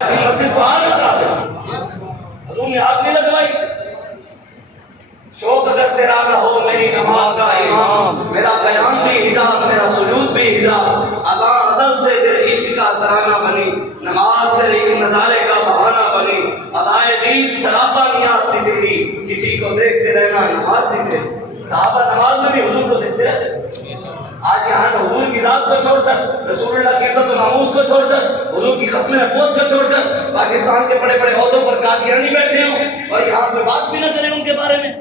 مسجد کو آگ لگا دے. حضور نے آگ نہیں لگوائی. شوق اگر تیرا نہ ہو میری نماز کا امام, میرا قیام بھی حجاب, میرا سجود بھی حجاب, اذان ازل سے تیرے عشق کا ترانہ بنی, نماز تیرے ایک نظارے کا بہانہ بنی, ادائے دین سراپا نیاز تھی تیری, کسی کو دیکھتے رہنا نماز تھی تیری. صحابہ نماز میں بھی حضور کو دیکھتے رہتے. آج یہاں حضور کی ذات کو چھوڑ کر, رسول اللہ کی عزت و ناموس کو چھوڑ کر, حضور کی ختم نبوت کو چھوڑ کر پاکستان کے بڑے بڑے عہدوں پر قادیانی بیٹھے ہوں اور یہاں پہ بات بھی نہ کریں ان کے بارے میں.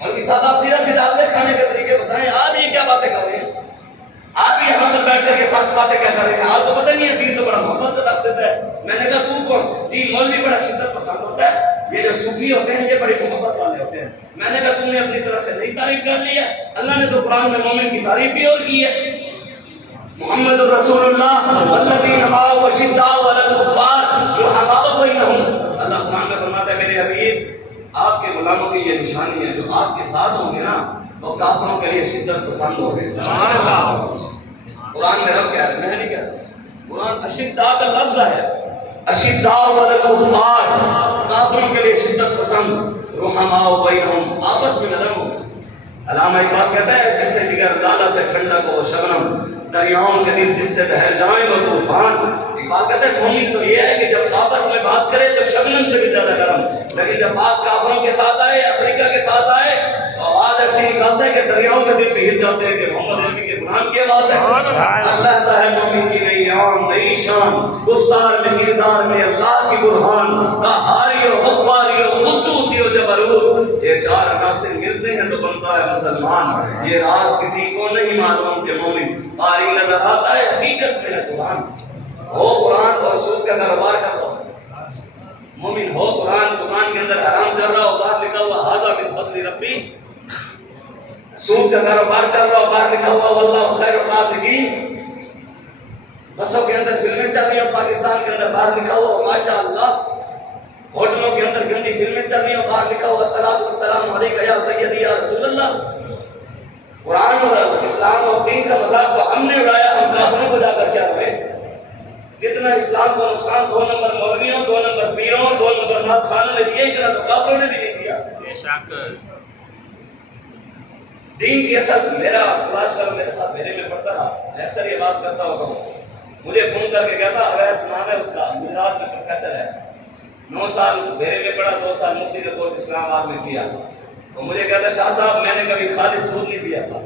مولوی صاحب آپ سیدھا سیدھا آگے کھانے کے طریقے بتائیں. آپ یہ کیا باتیں کر رہے ہیں؟ آپ یہاں پر بیٹھ کر کے سخت باتیں کیا کر رہے ہیں؟ آپ کو پتہ نہیں ہے دین تو بڑا محبت کا درد دیتا ہے. میں نے کہا تو کون؟ جی مولوی بڑا شدت پسند ہوتا ہے, یہ جو صوفی ہوتے ہیں یہ بڑی محبت والے ہوتے ہیں. میں نے کہا تم نے اپنی طرف سے نئی تعریف کر لی ہے. اللہ نے تو قرآن میں مومن کی تعریف ہی اور کی ہے. محمد رسول اللہ الذین معه اشداء علی الکفار رحماء بینہم. اللہ قرآن میں فرماتا ہے میرے حبیب آپ کے غلاموں کی یہ نشانی ہے, جو آپ کے ساتھ ہوں گے نا وہ کافروں کے لیے شدت پسند ہو گئے. قرآن میں رب کہہ رہے, میں نہیں کہہ رہا. قرآن اشداء کا لفظ ہے, اشداء علی الکفار, کافروں کے لیے شدت پسند, رحماء بینہم, آپس میں نرم ہو. علامہ اقبال کہتا ہے جس سے جگر لالا سے ٹھنڈا کو شبنم, دریاؤں کے دل جس سے بہہ جائیں وہ طوفان. اقبال کہتا ہے مومن تو یہ ہے کہ جب آپس میں بات کرے تو شبنم سے بھی زیادہ گرم, لیکن جب بات کافروں کے ساتھ آئے, امریکہ کے ساتھ آئے تو آواز ایسی نکالتے ہیں کہ دریاؤں کے دل پہ ہل جاتے ہیں کہ محمد عربی کے قرآن کی آواز ہے. اللہ صاحب مومن کی نئی عام نئی شان, گفتار میں کردار میں اللہ کی برہان, قہاری و غفاری و قدوسی و جبروت, یہ چار عناصر ملتے ہیں تو بنتا ہے مسلمان. یہ راز کسی کو نہیں معلوم کہ مومن قاری نظر آتا ہے, حقیقت میں ہے قرآن. ہو قرآن اور سود کا کاروبار کر رہا ہو, مومن ہو قرآن, دکان کے اندر حرام چل رہا ہو, باہر لکھا ہوا ھذا من فضل ربی, سود کا کاروبار چل رہا ہو, باہر لکھا ہوا واللہ خیر الرازقین, بسوں کے اندر فلمیں چل رہی ہو پاکستان کے اندر, باہر لکھا ہوا ماشاء اللہ, ہوٹلوں کے اندر گندی فلمیں چل رہی ہو, باہر لکھا ہوا الصلاۃ والسلام علیک یا سیدی یا رسول اللہ. قرآن اور اسلام اور دین کا مذاق تو ہم نے اڑایا, ہم کافروں کو جا کر کیا ہوئے. جتنا اسلام کو نقصان 2 نمبر مولویوں, 2 نمبر پیروں, 2 نمبر نعت خانوں نے دیا, اتنا تو کافروں نے بھی نہیں دیا. دین کی اصل میرا کلاس کر میرے ساتھ میرے میں پڑھتا رہا, میں اکثر یہ بات کرتا ہوتا ہوں. مجھے فون کر کے کہتا اویس نام ہے اس کا, گجرات میں پروفیسر ہے, 9 سال میرے میں پڑھا, 2 سال مفتی کا کورس اسلام آباد میں کیا. تو مجھے کہتا شاہ صاحب میں نے کبھی خالص دودھ نہیں پیا تھا,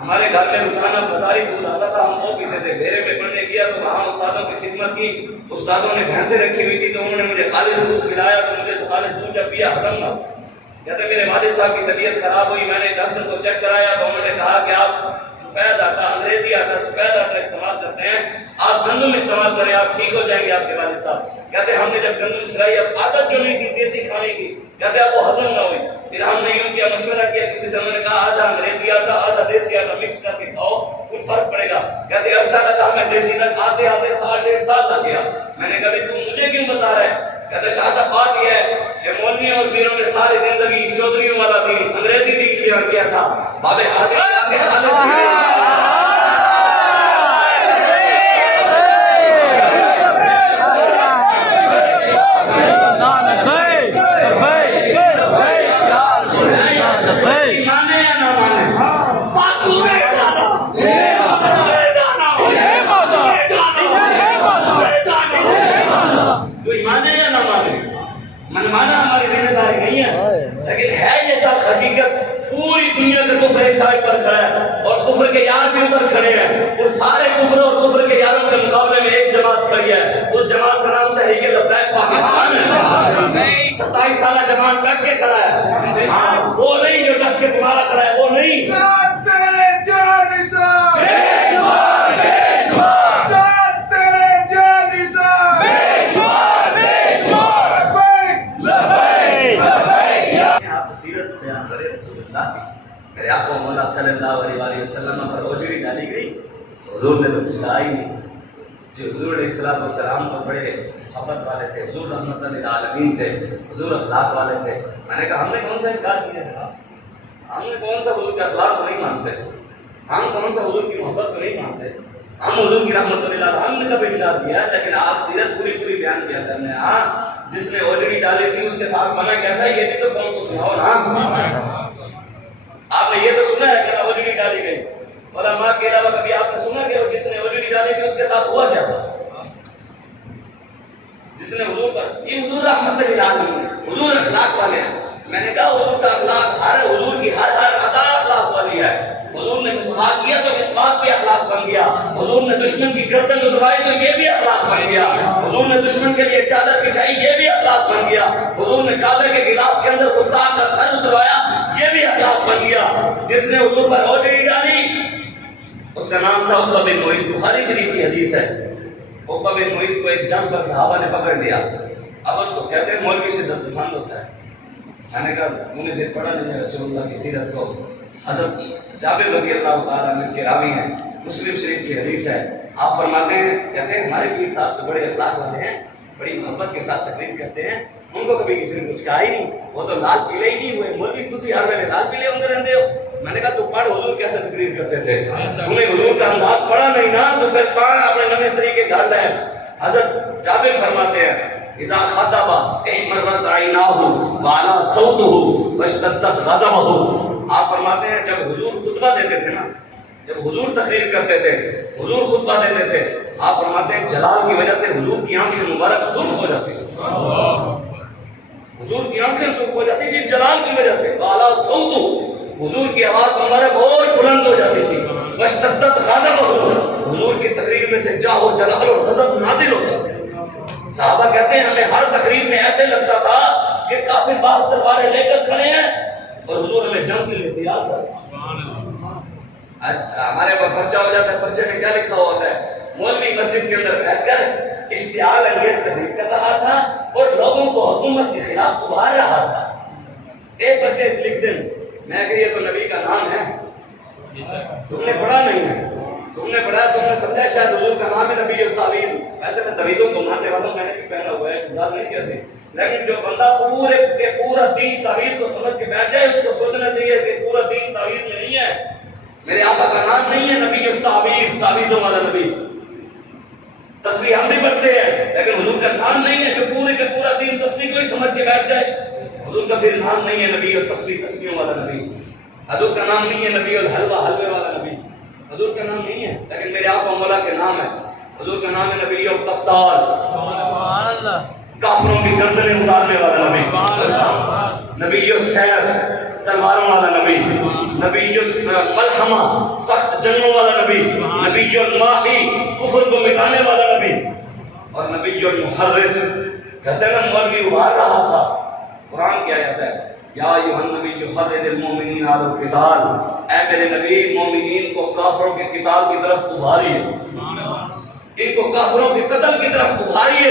ہمارے گھر میں روزانہ بازاری دودھ آتا تھا, ہم وہ پیتے تھے. میرے میں پڑھنے گیا تو وہاں استادوں کی خدمت کی, استادوں نے بھینسیں رکھی ہوئی تھی تو انہوں نے مجھے خالص دودھ پلایا, تو مجھے خالص دودھ جب پیا ہضم نہ. کہتے میرے والد صاحب کی طبیعت خراب ہوئی, میں نے ڈاکٹر کو چیک کرایا تو انہوں نے کہا کہ آپ سفید آٹا, انگریزی آٹا, سفید آٹا استعمال کرتے ہیں, آپ گندم استعمال کریں, آپ ٹھیک ہو جائیں گے. آپ کے والد صاحب کہتے ہم نے جب گندم کھلائی, اب عادت جو نہیں تھی دیسی کھانے کی, کہتے اب وہ ہضم نہ ہوئی. پھر ہم نے یوں کیا, مشورہ کیا کسی سے, انہوں نے کہا آدھا انگریزی آٹا آدھا دیسی آٹا مکس کر کے کھاؤ, کچھ فرق پڑے گا. کہتے عرصہ لگا, میں دیسی تک آتے آتے 1.5 سال لگ گیا. میں نے کہا تم مجھے کیوں بتا رہا ہے؟ کہتے شاہ صاحب بات یہ ہے کہ مولویوں اور پیروں نے ساری زندگی چودھریوں والا دین, انگریزی دین بیان کیا تھا. بابے خادم کے خالص منمانا ہماری ذمہ داری نہیں ہے, لیکن ہے یہ تک حقیقت پوری دنیا کے کفر ایک سائڈ پر کھڑا ہے اور کفر کے یار بھی ادھر کھڑے ہیں, اور سارے کفر اور کفر کے یاروں کے مقابلے میں ایک جماعت کھڑی ہے. اس جماعت کا نام تحریک لبیک پاکستان ہے. 27 سالہ جماعت ڈٹ کے کھڑا ہے, وہ نہیں جو ڈٹ کے تمہارا کھڑا ہے, وہ نہیں. میرے آقا مولا صلی اللہ علیہ وسلم پر اوجڑی ڈالی گئی, حضور نے تو چلائی نہیں. جو حضور علیہ السلام تو بڑے محبت والے تھے, حضور رحمت للعالمین تھے, حضور اخلاق والے تھے. میں نے کہا ہم نے کون سا انکار کیا تھا, ہم نے کون سا حضور کے اخلاق کو نہیں مانتے, ہم کون سا حضور کی محبت کو نہیں مانتے, ہم حضور کی رحمت اللہ ہم نے کبھی ڈال دیا، لیکن آپ سیرت پوری پوری بیان کیا کرنے ہیں۔ ہاں جس نے آلریڈی ڈالی تھی اس کے ساتھ منع کیا تھا، یہ بھی تو قوم کو سناؤ نا۔ آپ نے یہ تو سنا ہے کہ آلریڈی ڈالی گئی، علماء کے علاوہ کبھی آپ نے سنا کہ جس نے آلریڈی ڈالی تھی اس کے ساتھ ہوا کیا تھا؟ جس نے حضور پر، یہ حضور رحمت اللہ علیہ ہے، حضور اخلاق والے ہیں۔ میں نے کہا حضور کا اخلاق ہر حضور کی ہر ادا اخلاق والی ہے۔ حضور نے مسواک کیا تو مسواک بھی اخلاق بن گیا، حضور نے دشمن کی گردن اتروائی تو یہ بھی اخلاق بن گیا، حضور نے دشمن کے لیے چادر بچھائی یہ بھی اخلاق بن گیا، حضور نے کعبے کے غلاف کے اندر گستاخ کا سر اتروایا یہ بھی اخلاق بن گیا۔ جس نے حضور پر آلریڈی ڈالی اس کا نام تھا عقبہ بن معیط، بخاری شریف کی حدیث ہے۔ عقبہ بن معیط کو ایک جنگ پر صحابہ نے پکڑ لیا، اب اس کو کہتے ہیں مولوی شدت پسند ہوتا ہے۔ میں نے کہا انہوں نے دیر پڑھا نہیں ہے رسول اللہ کی سیرت کو۔ حضرت جابر رضی اللہ تعالیٰ عنہ اس کے راوی ہیں، مسلم شریف کی حدیث ہے۔ آپ فرماتے ہیں، کہتے ہیں ہمارے پیر صاحب تو بڑے اخلاق والے ہیں، بڑی محبت کے ساتھ تقریر کرتے ہیں، ان کو کبھی کسی نے کچھ کہا ہی نہیں، وہ تو لال پیلے ہی نہیں ہوئے، مولوی تسی ہر ویلے لال پیلے ہوندے رہندے ہو۔ میں نے کہا تو پڑھ حضور کیسے تقریر کرتے تھے، تمہیں حضور کا انداز پڑھا نہیں نا تو پھر پڑھ اپنے نئے طریقے گھر لیں۔ حضرت جابر فرماتے ہیں اذا خطب احمرت عیناہ وعلی صوتہ واشتدت غضبہ۔ آپ فرماتے ہیں جب حضور خطبہ دیتے تھے نا، جب حضور تقریر کرتے تھے، حضور خطبہ دیتے تھے، آپ فرماتے ہیں جلال کی وجہ سے حضور کی آنکھیں مبارک سرخ ہو جاتی تھی، حضور کی آنکھیں سرخ ہو جاتی تھی جلال کی وجہ سے۔ وعلی صوتہ، حضور کی آواز مبارک اور بلند ہو جاتی تھی۔ واشتدت غضبہ، حضور کی تقریر میں سے جاہ و جلال اور غضب نازل ہوتا تھا۔ صحابہ کہتے ہیں ہمیں ہر تقریر میں ایسے لگتا تھا کہ کافر باغ تلواریں لے کر کھڑے ہیں اور حضور ہمیں جنگ کے لیے تیار تھا۔ ہمارے پاس پرچہ ہو جاتا ہے، پرچے میں کیا لکھا ہوتا ہے؟ مولوی مسجد کے اندر بیٹھ کر اشتعال انگیز تقریر کر رہا تھا اور لوگوں کو حکومت کے خلاف ابھار رہا تھا۔ ایک بچے لکھ دیں، میں کہ یہ تو نبی کا نام ہے، تم نے پڑھا نہیں ہے، تم نے پڑھا تم نے سمجھا شاید حضور کا نام ہے نبی التعویذ۔ ویسے میں تعویذوں کو ماننے والا ہوں، میں نے بھی پہنا ہوا ہے، خدا نہیں کیسے، لیکن جو بندہ پورے کے پورا دین تعویذ کو سمجھ کے بیٹھ جائے اس کو سوچنا چاہیے کہ پورا دین تعویذ میں نہیں ہے۔ میرے آقا کا نام نہیں ہے نبی التعویذ، تعویذوں والا نبی۔ تسبیح ہم بھی پڑھتے ہیں لیکن حضور کا نام نہیں ہے کہ پورے کے پورا دین تسبیح کو ہی سمجھ کے بیٹھ جائے۔ حضور کا پھر نام نہیں ہے نبی اور تسبیحوں والا نبی، حضور کا نام نہیں ہے نبی الحلوہ حلوے والا نبی، حضور کا نام نہیں ہے، لیکن میرے آقا مولا کے نام ہے۔ حضور کا نام ہے نبی القتال، کافروں کی گردنیں اتارنے والا نبی، نبی السیف تلواروں والا نبی، نبی الملحمہ سخت جنگوں والا نبی، نبی الماحی کفر کو مٹانے والا نبی، اور نبی المحرر۔ کہتے ہیں نا مولوی ابھار رہا تھا، قرآن کی آیت ہے یا ایھا النبی حرض المؤمنین علی القتال، اے میرے نبی مومنین کو کافروں کے قتال کی طرف ابھاریے، ان کو کافروں کے قتل کی طرف ابھاریے۔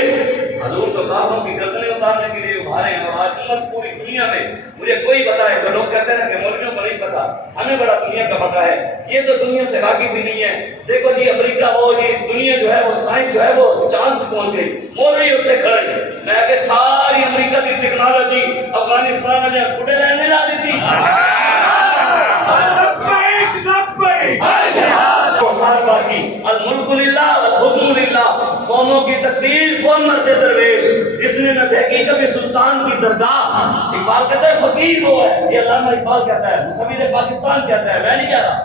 حضور تو کافروں کی گردنیں اتارنے کے لیے ابھارے ہیں، اور آج امت پوری دنیا میں مجھے کوئی بتائے تو لوگ کہتے ہیں کہ مولویوں کو نہیں پتا، ہمیں بڑا دنیا کا پتا ہے، یہ تو دنیا سے واقف ہی نہیں ہے۔ دیکھو جی امریکہ وہ جی دنیا جو ہے وہ سائنس جو ہے وہ چاند پہ پہنچ گئی، مولوی اتنے کھڑے ہیں، میں کہ ساری امریکہ کی ٹیکنالوجی افغانستان میں کھڑے رہنے لا دی تھی۔ الملک للہ والحکم للہ، قوموں کی تقدیر کون مرتے درویش، جس نے نہ دیکھی کبھی سلطان کی درگاہ۔ اقبال کہتا ہے فقیر وہ ہے، یہ علامہ اقبال کہتا ہے، مصور پاکستان کہتا ہے، میں نہیں کہہ رہا،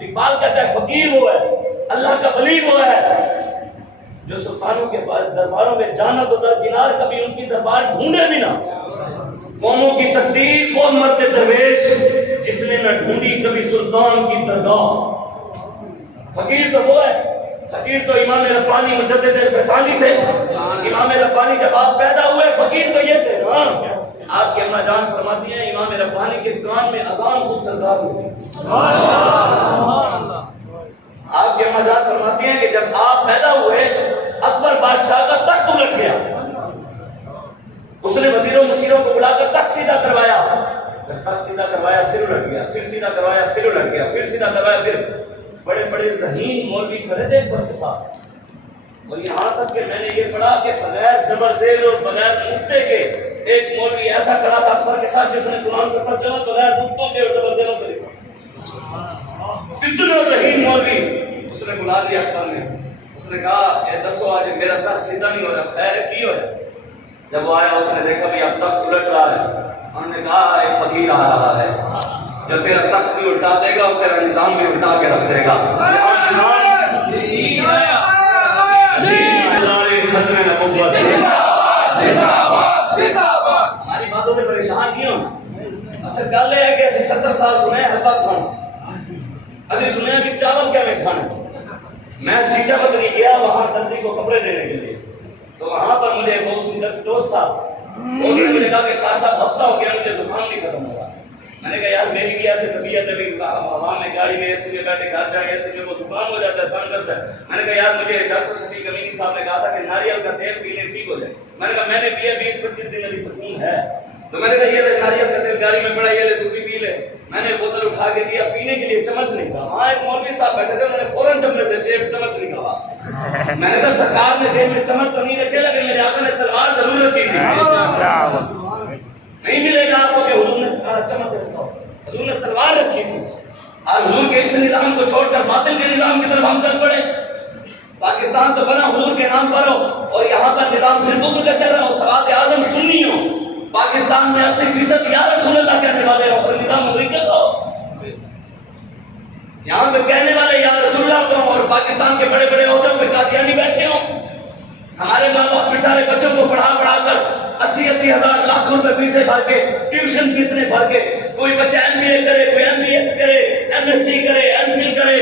اقبال کہتا ہے فقیر وہ ہے، اللہ کا ولی وہ ہے جو سلطانوں کے درباروں میں جانا تو درکنار کبھی ان کی دربار ڈھونڈے بھی نہ۔ قوموں کی تقدیر کون مرتے درویش، جس نے نہ ڈھونڈی کبھی سلطان کی درگاہ۔ فقیر تو وہ ہے، فقیر تو امام ربانی مجدد فیصانی تھے۔ امام ربانی جب آپ پیدا ہوئے فقیر تو یہ تھے نا۔ آپ کی اماں جان فرماتی ہیں امام ربانی کے کان میں اذان خود سرکار ہوئی۔ آپ کی اماں جان فرماتی ہیں کہ جب آپ پیدا ہوئے اکبر بادشاہ کا تخت الٹ گیا، اس نے وزیروں مشیروں کو بلا کر تخت سیدھا کروایا، تخت سیدھا کروایا پھر الٹ گیا، پھر سیدھا کروایا پھر الٹ گیا، پھر سیدھا کروایا پھر۔ بڑے بڑے ذہین مولوی کھڑے تھے اکبر کے ساتھ، اور یہاں تک کہ میں نے یہ پڑھا کہ بغیر زبر زیر اور بغیر نقطے کے ایک مولوی ایسا کھڑا تھا اکبر کے ساتھ جس نے قرآن کا ترجمہ بغیر نقطوں کے اور زبر زیروں کے لکھا۔ اتنا ذہین مولوی، اس اس نے بلا دیا اختر نے. اس نے کہا اے دسو آج میرا تخت سیدھا نہیں ہو رہا, خیر ہے کی ہو رہا ہے؟ جب وہ آیا اس نے دیکھا بھی اب تخت الٹ رہا ہے. انہوں نے کہا ایک فقیر آ رہا ہے جو تیرا تخت بھی الٹا دے گا اور تیرا نظام بھی الٹا کے رکھ دے گا. ہماری باتوں سے پریشان کیوں؟ اصل گل یہ ہے کہ اسی 70 سال سنے حلوا کھانا, اسی سنے کہ چاول کیا میں کھانا. میں چیچا پتری گیا وہاں درزی کو کپڑے دینے کے لیے, تو وہاں پر مجھے ایک دوست تھا. اس نے مجھے کہا کہ شاہ صاحب ہفتہ ہو گیا مجھے زکام نہیں ختم ہوا. میں نے کہا یار میری بھی ایسے طبیعت ہے, ہوا میں گاڑی میں ایسی میں بیٹھے گھر جائے ایسے میں وہ زکام ہو جاتا ہے, تنگ کرتا ہے. میں نے کہا یار مجھے ڈاکٹر شفیق امینی صاحب نے کہا تھا کہ ناریل کا تیل پینے ٹھیک ہو جائے. میں نے کہا میں نے پیا 20-25 دن ابھی سکون ہے. تو میں نے کہا یہ لے ناریل کا تیل گاڑی میں پڑا, یہ لے تو بھی پی لے. میں نے بوتل اٹھا کے دیا, پینے کے لیے چمچ نہیں تھا. وہاں ایک مولوی صاحب بیٹھے تھے, انہوں نے فوراً چمچ سے جیب چمچ نکالا. میں نے کہا سرکار نے جیب میں چمچ تو نہیں رکھے, لیکن میرے آقا نے تلوار ضرور رکھی تھی. نہیں ملے گا آپ کو کہ حضور نے چمچ رکھا ہو, حضور نے تلوار رکھی تھی. آج حضور کے اس نظام کو چھوڑ کر باطل کے نظام کی طرف ہم چل پڑے. پاکستان تو بنا حضور کے نام پر ہو اور یہاں پر نظام پھر کفر کا چل رہا ہو. سواد اعظم سنی ہو, پاکستان میں 80% یا رسول اللہ کہنے والے ہو اور نظام امریکہ کا ہو. یہاں پہ کہنے والے یا رسول اللہ کو اور پاکستان کے بڑے بڑے عہدوں پہ قادیانی بیٹھے ہوں. ہمارے ماں باپ بیچارے بچوں کو پڑھا کر 80 ہزار لاکھ روپے فیسیں بھر کے, ٹیوشن فیسیں بھر کے, کوئی بچہ MBA کرے, کوئی MBS کرے, MSc کرے, MPhil کرے,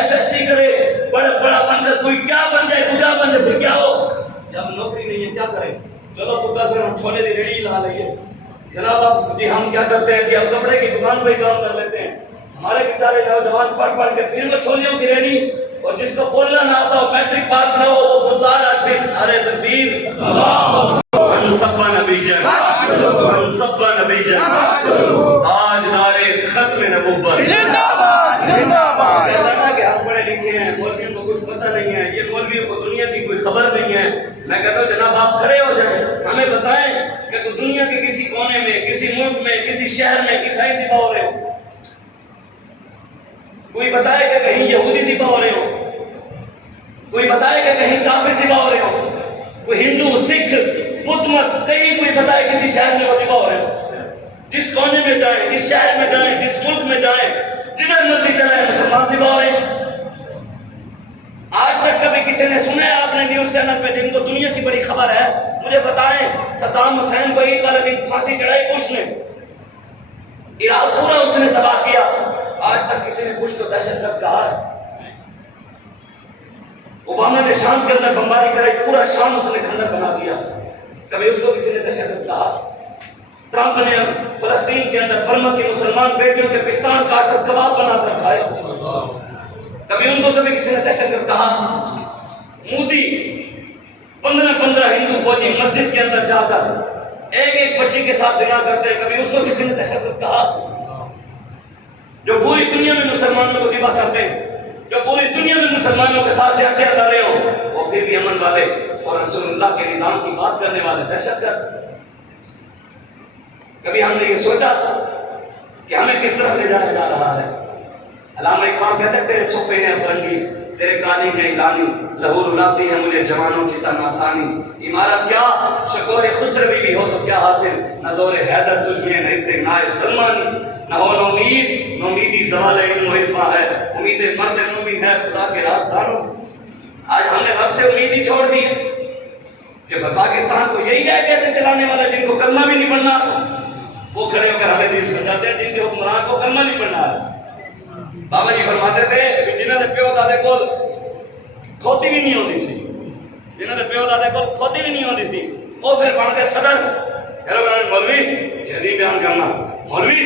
FSc کرے, بڑا بن کر کوئی کیا بن جائے, کیا بن جائے, پھر کیا ہو؟ جب نوکری نہیں ہے کیا کریں؟ چلو پتر پھر ہم چھولے دی ریڑھی لا لئیے. جناب آپ جی ہم کیا کرتے ہیں کہ ہم کپڑے کی دکان پہ کام کر لیتے ہیں. ہمارے بیچارے نوجوان پڑھ کے پھر وہ چھولیوں کی ریڑھی, اور جس کو بولنا نہ آتا ہو, میٹرک پاس نہ ہو, وہ بزدار آدمی. ارے تکبیر, ہم سب نبی جان, ہم سب نبی جان. آج نعرے ختم نبوت زندہ باد, زندہ باد. ایسا نہ کہ ہم پڑھے لکھے ہیں, مولویوں کو کچھ پتہ نہیں ہے, یہ مولویوں کو دنیا کی کوئی خبر نہیں ہے. میں کہتا ہوں جناب آپ کھڑے ہو جائیں, ہمیں بتائیں کہ دنیا کے کسی کونے میں, کسی ملک میں, کسی شہر میں عیسائی ذبح ہو رہے ہو. کوئی بتائے کہ کہیں یہودی ذبح ہو رہے ہو, کوئی بتائے کہ کہیں کافر ذبح ہو رہے ہو, کوئی ہندو, سکھ, بدھ مت, کہیں کوئی بتائے کسی شہر میں وہ ذبح ہو رہے ہو. جس کونے میں جائیں, جس شہر میں جائیں, جس ملک میں جائیں, جدھر مرضی چلیں, مسلمان ذبح ہو رہے ہیں. آج تک کبھی کسی نے سنا ہے آپ نے نیوز چینل پہ جن کو دنیا کی بڑی خبر ہے, مجھے بتائیں صدام حسین کو عید والے دن پھانسی چڑھائی بش نے, عراق پورا اس نے تباہ کیا. آج تک کسی نے بش کو دہشت گرد کہا ہے؟ اوباما نے شام کے اندر بمباری کرائی, پورا شام اس نے کھنڈر بنا دیا, کبھی اس کو کسی نے دہشت گرد کہا؟ ٹرمپ نے فلسطین کے اندر برما کی مسلمان بیٹیوں کے پستان کاٹ کر کباب بنا کر کھائے, کبھی ان کو کبھی کسی نے دہشت گرد کہا؟ مودی 15 ہندو فوجی مسجد کے اندر جا کر ایک بچی کے ساتھ زنا کرتے ہیں, کبھی اس کو کسی نے دہشت گرد کہا؟ جو پوری دنیا میں مسلمانوں کو ذبح کرتے ہیں, جو پوری دنیا میں مسلمانوں کے ساتھ زیادتیاں کر رہے ہو, وہ پھر بھی امن والے اور رسول اللہ کے نظام کی بات کرنے والے دہشت گرد. کبھی ہم نے یہ سوچا کہ ہمیں کس طرح لے جایا جا رہا ہے؟ علامہ اقبال کہتے ہیں تیرے صوفے نے افرنگی, تیرے قالی نے اعلانی, لہو رلاتی ہے مجھے جوانوں کی تن آسانی. عمارت کیا شکور خسروی بھی ہو تو کیا حاصل, نہ زور حیدر تجھ میں نہ استغنائے سلمانی. نہ ہو نومید, نومیدی زوال علم و عرفہ ہے, امید مرد مومن ہے خدا کے رازدانوں. آج ہم نے رب سے امید ہی چھوڑ دی کہ پاکستان کو یہی ہے کہتے چلانے والا جن کو کلمہ بھی نہیں پڑھنا, وہ کھڑے ہو کر ہمیں دل سمجھاتے ہیں جن کے حکمران کو کلمہ نہیں پڑھنا ہے. بابا جی فرماتے تھے جنہوں نے پیو دادے کو کھوتی بھی نہیں ہوتی سی, جنہوں نے پیو دادے کو کھوتی بھی نہیں ہوتی سی, وہ پھر بن کے صدر مولوی یہ نہیں بیان کرنا, مولوی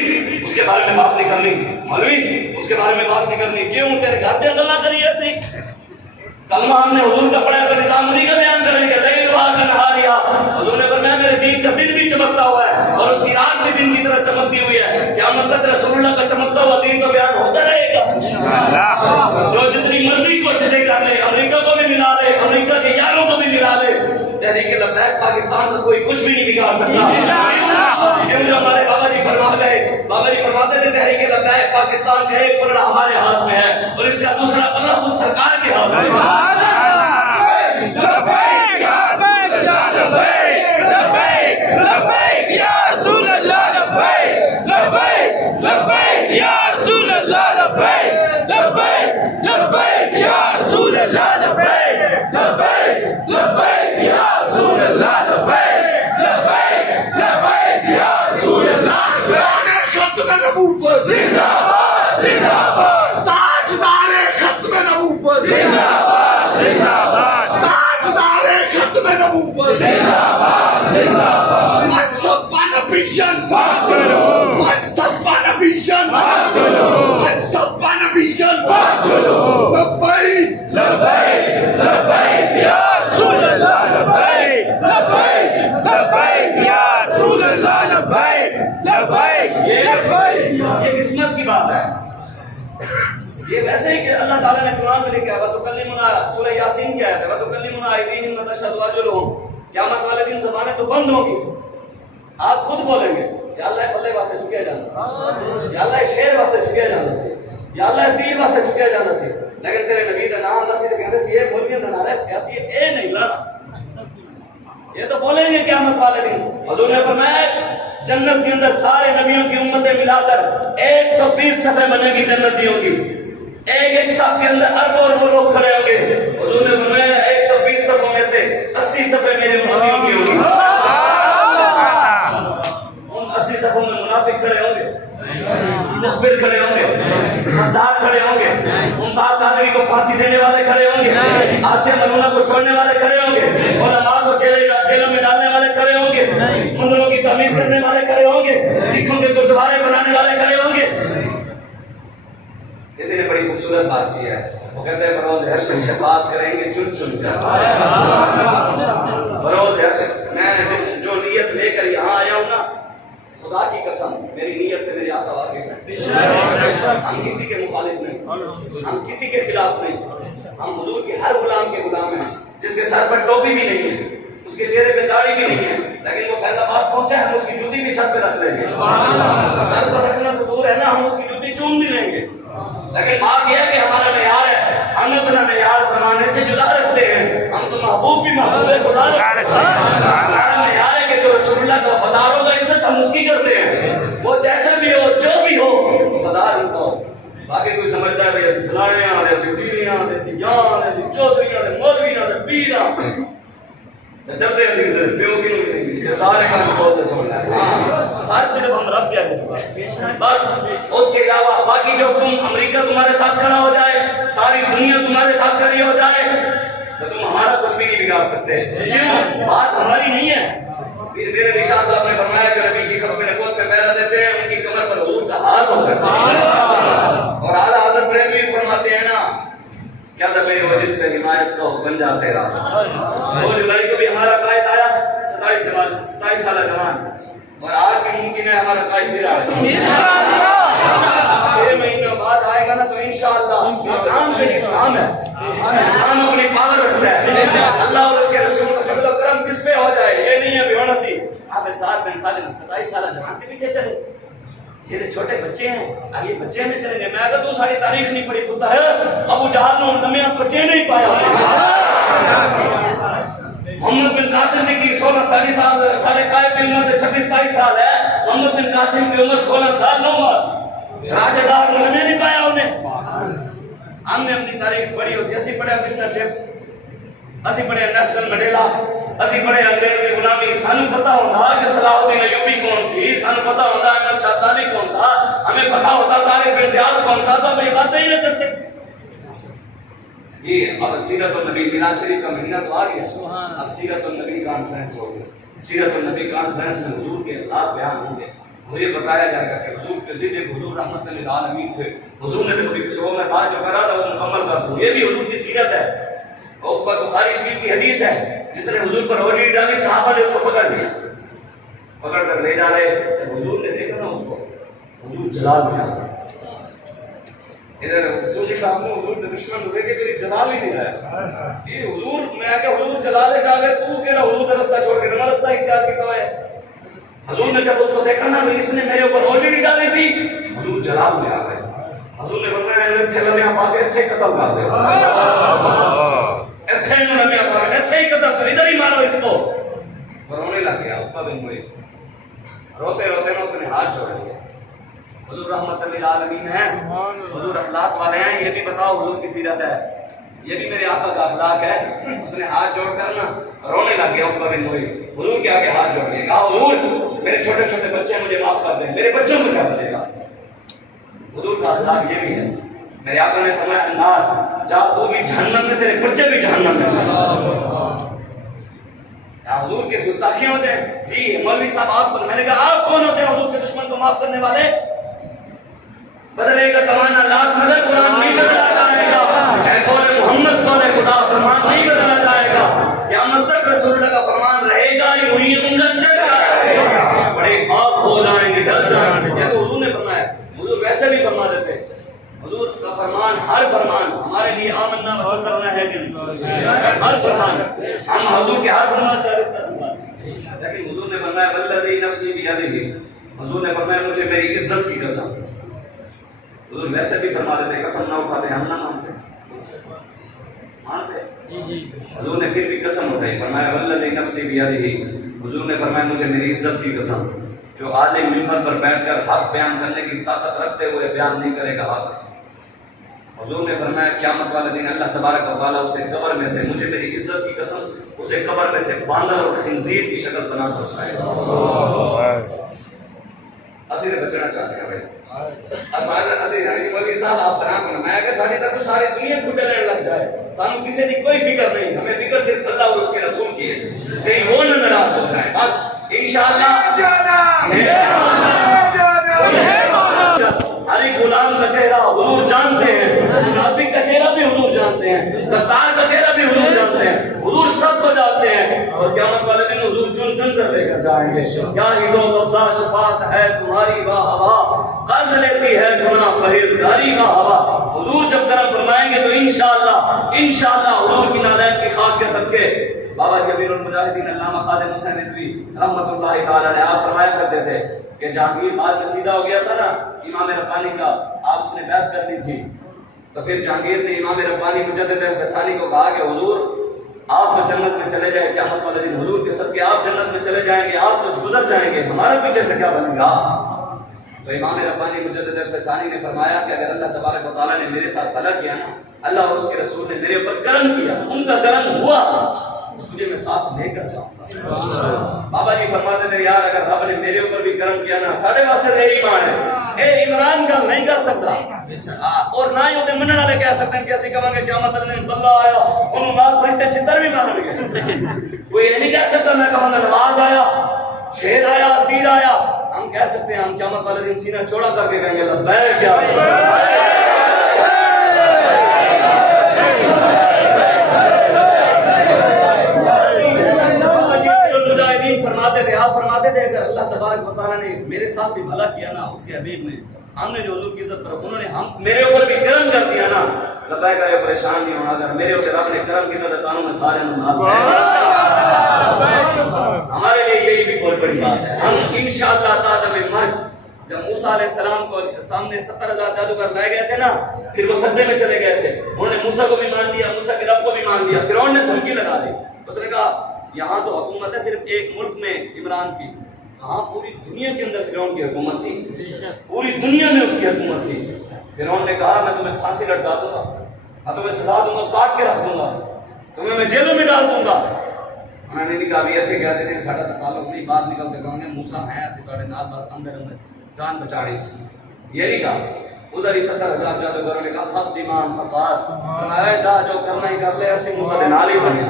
اس کے بارے میں بات نہیں کرنی, مولوی اس کے بارے میں بات نہیں کرنی. کیوں تیرے گھر پہ اللہ کری ایسی؟ کلمہ ہم نے حضور کا پڑھا تو نظام انہی کا بیان کریں گے. نہیں دعا کا نہاریا, حضور نے فرمایا میرے دین کا دن بھی چمکتا ہوا ہے اور اسی رات بھی دن کی طرح چمکتی ہوئی ہے. قیامت تک رسول اللہ کا چمکتا ہوا دین کا بیان ہوتا رہے گا. جو جتنی مرضی کوششیں کر لے, امریکہ کو بھی ملا لے, امریکہ کے یاروں کو بھی ملا لے, تحریک لبیک پاکستان کا کوئی کچھ بھی نہیں بگاڑ سکتا. کیوں جو ہمارے بابا جی فرما گئے، بابا جی فرماتے تھے تحریک لبیک پاکستان کا ایک پلڑا ہمارے ہاتھ میں ہے اور اس کا دوسرا پلڑا خود سرکار کے ہاتھ میں ہے۔ لبیک یا لبیک یا لبیک لبیک لبیک یا رسول اللہ لبیک لبیک لبیک یا رسول اللہ لبیک لبیک لبیک یا رسول اللہ لبیک لبیک لبیک یا رسول اللہ لبیک لبیک لبیک یا رسول اللہ ختم نبوت زندہ باد زندہ باد تاجدار ختم نبوت زندہ باد زندہ باد تاجدار ختم نبوت زندہ باد زندہ باد منصب نبیشن فاکلو منصب نبیشن فاکلو منصب نبیشن فاکلو لبیک لبیک لبیک یا رسول اللہ لبیک لبیک لبیک یا رسول اللہ لبیک لبیک لبیک یہ قسمت کی بات ہے، یہ ویسے ہی کہ اللہ تعالیٰ نے قرآن میں لکھا ہے وَتُكَلِّمُنَا سورہ یاسین کی آیت ہے وَتُكَلِّمُنَا أَيْدِيهِمْ وَتَشْهَدُ أَرْجُلُهُمْ قیامت والے دن زبانیں تو بند ہوں گی، آپ خود بولیں گے یا اللہ بلے واسطے چکے جانا سی، یا اللہ شیر واسطے چکے جانا سی، یا اللہ تیر واسطے چکے جانا سی، لیکن تیرے نبی کا نام آتا سی تو کہتے سی یہ مولویوں کا نعرہ ہے سیاسی اے نہیں لانا، یہ تو بولیں گے قیامت والے دن۔ حضور نے فرمایا جنت کے اندر سارے نبیوں کی امتیں ملا کر 120 صفحے بنے گی جنتیوں کی، ایک صف کے اندر اربوں اربوں لوگ کھڑے ہوں گے۔ حضور نے فرمایا 120 صفوں میں سے 80 صفحے میرے امتیوں کی ہوں گی۔ ان 80 صفوں میں منافق کھڑے ہوں گے، مخبر کھڑے ہوں گے، غدار کھڑے ہوں گے، ممتاز قادری کو پھانسی دینے والے کھڑے ہوں گے، آسیہ ملونہ کو چھوڑنے والے کھڑے ہوں گے، علماء کو جیلوں میں ڈالنے والے کھڑے ہوں گے، مندروں کی تعمیر کرنے والے کھڑے ہوں گے، سکھوں کے گردوارے بنانے والے کھڑے ہوں گے۔ کسی نے بڑی خوبصورت بات کی ہے، وہ کہتے ہیں بروز حشر شفاعت کریں گے چن چن کر۔ بروز حشر میں جو نیت لے کر یہاں آیا ہوں نا، خدا کی قسم میری نیت سے میری آقا واقف ہے۔ ہم کسی کے مخالف نہیں، ہم کسی کے خلاف نہیں، ہم حضور کے ہر غلام کے غلام ہیں، جس کے سر پر ٹوپی بھی نہیں ہے، اس کے چہرے پہ داڑھی بھی نہیں ہے، لیکن وہ فیض آباد پہنچا ہے ہم اس کی جوتی بھی سر پہ رکھ لیں گے۔ سر پر رکھنا تو دور ہے نا، ہم اس کی جوتی چوم بھی لیں گے، لیکن بات یہ ہے کہ ہمارا معیار ہے، ہم اپنا معیار زمانے سے جدا رکھتے ہیں، ہم تو محبوب بھی محبوب خدا رکھتے ہیں۔ ہمارا معیار ہے کہ جو رسول اللہ کا وفادار ہوگا عزت ہم اس کی کرتے ہیں، وہ جیسا بھی ہو جو بھی ہو وفادار ان کو۔ باقی کوئی سمجھتا ہے بھائی ایسی فلانے آ ایسی پیریاں ایسی جان ایسی چودھریاں مولویاں پیراں ڈرتے ہیں سے پیو کی نہیں سارے کام بہت سمجھتا ہے، سارے صرف ہم رب کیا کرتے ہیں بس۔ اس کے علاوہ باقی جو امریکہ تمہارے ساتھ کھڑا ہو جائے، ساری دنیا تمہارے ساتھ کھڑی ہو جائے تو تم ہمارا کچھ بھی نہیں بگاڑ سکتے۔ بات ہماری نہیں ہے۔ میرے نشاء صاحب نے فرمایا کہ نبی کی خطبہ نبوت میں پہلا دیتے ہیں، ان کی کمر پر حضور کا ہاتھ ہوتا ہے، اور اعلیٰ حضرت بریلوی فرماتے ہیں نا کیا تھا میری وجہ سے حمایت کا بن جاتے رہا۔ 2 جولائی کو بھی ہمارا قائد آیا 27 سالہ جوان، اور آج بھی ممکن ہے ہمارا قائد پھر آئے، 6 مہینوں بعد آئے گا نا تو انشاءاللہ اسلام پہ اسلام ہے، اسلام اپنی پاور رکھتا ہے، اللہ اور اس کے رسول کا فضل و کرم کس پہ ہو جائے یہ نہیں ہے بھی ہونا سی آپ ساتھ بن خالد 27 سالہ جوان کے پیچھے چلے، یہ تو چھوٹے بچے ہیں، اب یہ بچے ہمیں کریں گے۔ میں اگر تو ساری تاریخ نہیں پڑھی کتا ہے ابو جہل نے نمیاں بچے نہیں پایا۔ محمد بن قاسم کی 16 سال سارے قائد کی عمر 26-27 سال ہے، محمد بن قاسم کی عمر 16 سال نو عمر، راجہ دار نے نہیں پایا انہیں۔ ہم نے اپنی تاریخ پڑھی ہوتی، اسی پڑھے مسٹر چپس، اسی پڑھے نیشنل مڈیلا، اسی پڑھے انگریز کی غلامی، سانو پتہ ہوتا کہ صلاح الدین ایوبی کون سی، سانو پتہ ہوتا احمد شاہ تانی کون تھا، ہمیں پتہ ہوتا طارق بن زیاد کون تھا، تو ہم یہ باتیں ہی نہ کرتے۔ جی اب سیرت النبی میلاد شریف کا مہینہ تو آ گیا، اب سیرت النبی کانفرنس ہو گیا۔ سیرت النبی کانفرنس میں حضور کے اخلاق بیان ہوں گے، مجھے بتایا جائے گا کہ حضور کے ضد حضور رحمت للعالمین تھے، حضور نے کبھی کسی میں بات جو کرا تھا وہ مکمل کر دوں، یہ بھی حضور کی سیرت ہے۔ اوپر بخاری شریف کی حدیث ہے، جس نے حضور پر روٹی ڈالی صحابہ نے اس کو پکڑ لیا، پکڑ کر لے جا رہے، جب حضور نے دیکھا نا اس کو، حضور جلال میں آ گیا۔ ادھر رسول صاحب نے حضور کے دشمن ہوئے کہ میری جلال ہی نہیں رہا، یہ حضور میں کہ حضور جلال جا گئے تو کیڑا حضور کا رستہ چھوڑ کے نہ رستہ اختیار کیتا ہے، حضور نے جب اس کو دیکھا نا اس نے میرے اوپر روٹی نہیں ڈالی تھی، حضور جلال میں آ گئے. حضور نے فرمایا تھے لمیا پا کے تھے قتل کر دے، تھے لمیا پا کے تھے ہی قتل کر، ادھر ہی مارو اس کو. رونے لگ گیا عقبہ بن معیط. روتے روتے نا اس نے ہاتھ جوڑ لیا. حضور رحمت للعالمین ہیں، حضور اخلاق والے ہیں. یہ بھی بتاؤ حضور کی سیرت ہے، یہ بھی میرے آقا کا اخلاق ہے. اس نے ہاتھ جوڑ کر نا رونے لگ گیا عقبہ بن معیط. حضور کے آگے ہاتھ جوڑ لیا، کہا حضور میرے چھوٹے چھوٹے بچے مجھے معاف کر دیں، میرے بچوں کو کیا بنے گا. حضور کا اخلاق یہ بھی ہے. میرے آقا نے فرمایا انار جا، تو بھی جہنم میں، تیرے بچے بھی جہنم میں. حضور کے گستاخیاں ہوتے ہیں. جی مولوی صاحب آپ کو، میں نے کہا آپ کون ہوتے ہیں حضور کے دشمن کو معاف کرنے والے؟ بدلے گا زمانہ لاکھ مدد، قرآن نہیں بدلا جائے گا. اے قول محمد قول خدا، فرمان نہیں بدلا جائے گا. قیامت تک رسول اللہ کا فرمان رہے گا. یہ وہی منزل چل جائے گا، بڑے خواب ہو جائیں گے، جل جائیں گے. جب حضور نے فرمایا، حضور ویسے بھی فرما دیتے. حضور کا فرمان، ہر فرمان ہمارے لیے آمنا وصل کرنا ہے کہ نہیں؟ ہر فرمان ہم حضور کے ہر فرمان کا رشتہ کرنا. لیکن حضور نے فرمایا والذی نفسی بیدہ، حضور نے فرمایا مجھے میری عزت کی قسم. حضور ویسے بھی فرما دیتے، قسم نہ اٹھاتے ہم نہ مانتے. مانتے حضور نے پھر بھی قسم اٹھائی. فرمایا والذی نفسی بیدہ، حضور نے فرمایا مجھے میری عزت کی قسم، جو عالم منبر پر بیٹھ کر حق بیان کرنے کی طاقت رکھتے ہوئے بیان نہیں کرے گا حق. حضور نے فرمایا قیامت والے دن اللہ تبارک و تعالیٰ اسے قبر میں سے، مجھے میری عزت کی قسم، اسے قبر میں سے باندر اور خنزیر کی شکل بنا سکتا ہے. اسی نے بچنا چاہتے ہیں بھائی. اسی مولوی صاحب آپ طرح کو میں کہ ساری طرف ساری دنیا کو ڈلنے لگ جائے، سانو کسی کی کوئی فکر نہیں. ہمیں فکر صرف اللہ اور اس کے رسول کی ہے. کہیں وہ نہ ناراض ہو جائے. بس انشاءاللہ ہر ایک غلام کا چہرہ حضور جانتے ہیں، منافق کا چہرہ بھی حضور جانتے ہیں، ستار کا چہرہ بھی حضور جانتے ہیں. حضور سب کو جانتے ہیں. اور قیامت والے دن حضور چن چن کر لے کر جائیں گے. کیا عزت و افزا شفاعت ہے تمہاری واہ ہوا، قرض لیتی ہے گناہ پرہیزگاری کا ہوا. حضور جب کرم فرمائیں گے تو انشاءاللہ حضور کی نالین کی خاک کے صدقے. بابا جی امیر المجاہدین علامہ خادم حسین رضوی رحمۃ اللہ تعالی علیہ آپ فرمایا کرتے تھے کہ جہانگیر بعد میں سیدھا ہو گیا تھا نا امام ربانی کا، آپ اس نے بیعت کر لی تھی. تو پھر جہانگیر نے امام ربانی مجدد فسانی کو کہا کہ حضور آپ تو جنت میں چلے جائیں، قیامت والے دن حضور کے صدقے آپ جنت میں چلے جائیں گے، آپ تو گزر جائیں گے، ہمارا پیچھے سے کیا بنے گا. تو امام ربانی مجدد فسانی نے فرمایا کہ اگر اللہ تبارک و تعالیٰ نے میرے ساتھ طلب کیا نا، اللہ اور اس کے رسول نے میرے اوپر کرم کیا، ان کا کرم ہوا، تو تجھے میں ساتھ لے کر جاؤں گا. بابا جی فرماتے تھے یار اگر رب نے میرے اوپر بھی کرم کیا نا، ساڑھے واسطے تیری ایمان ہے. اے عمران کا نہیں کر سکتا اور نہ ہی ہوتے منن والے کہہ سکتے ہیں کہ ایسی کہیں گے قیامت والے دن اللہ آیا انہوں نال فرشتے چھتر بھی مار گئے. کوئی یہ نہیں کہہ سکتا میں کہوں گا نواز آیا، شیر آیا، تیر آیا. ہم کہہ سکتے ہیں ہم قیامت والے دن سینہ چوڑا کر کے کہیں گے لبیک یا فرماتے تھے. آپ فرماتے تھے اگر اللہ تبارک و تعالیٰ نے میرے ساتھ بھی بھلا کیا نا، اس کے حبیب نے، ہم نے جو حضور کی عزت پر انہوں نے ہم میرے اوپر بھی کرم کر دیا نا، لبیک یا پریشان نہیں ہونا. اگر میرے اوپر رب نے کرم کیا تو قانون میں سارے ہمارے لیے یہی بھی بہت بڑی بات ہے. ہم انشاءاللہ تعالی میں مرگ جب موسیٰ علیہ السلام کو سامنے 70,000 جادوگر لائے گئے تھے نا، پھر وہ سجدے میں چلے گئے تھے، انہوں نے موسیٰ کو بھی مان لیا، موسیٰ کے رب کو بھی مان لیا. فرعون نے دھمکی لگا دی، اس نے کہا یہاں تو حکومت ہے صرف ایک ملک میں عمران کی، ہاں پوری دنیا کے اندر فرعون کی حکومت تھی، پوری دنیا میں اس کی حکومت تھی. فرعون نے کہا میں تمہیں پھانسی لٹکا دوں گا، میں تمہیں سزا دوں گا، کاٹ کے رکھ دوں گا، تمہیں میں جیلوں میں ڈال دوں گا. انہوں نے کہا بھی ایسے کہتے تھے ساڈا تعلق نہیں، باہر نکل کے کہوں گے موسیٰ ہیں ایسے تھوڑے نال بس اندر جان بچانے سے. یہ نہیں کہا. ادھر ہی 70,000 جادوگروں نے کہا فقط ایمان فقط، فرمایا جا جو کرنا ہی کر لے، ایسی موسیٰ دے نال ہی بنے.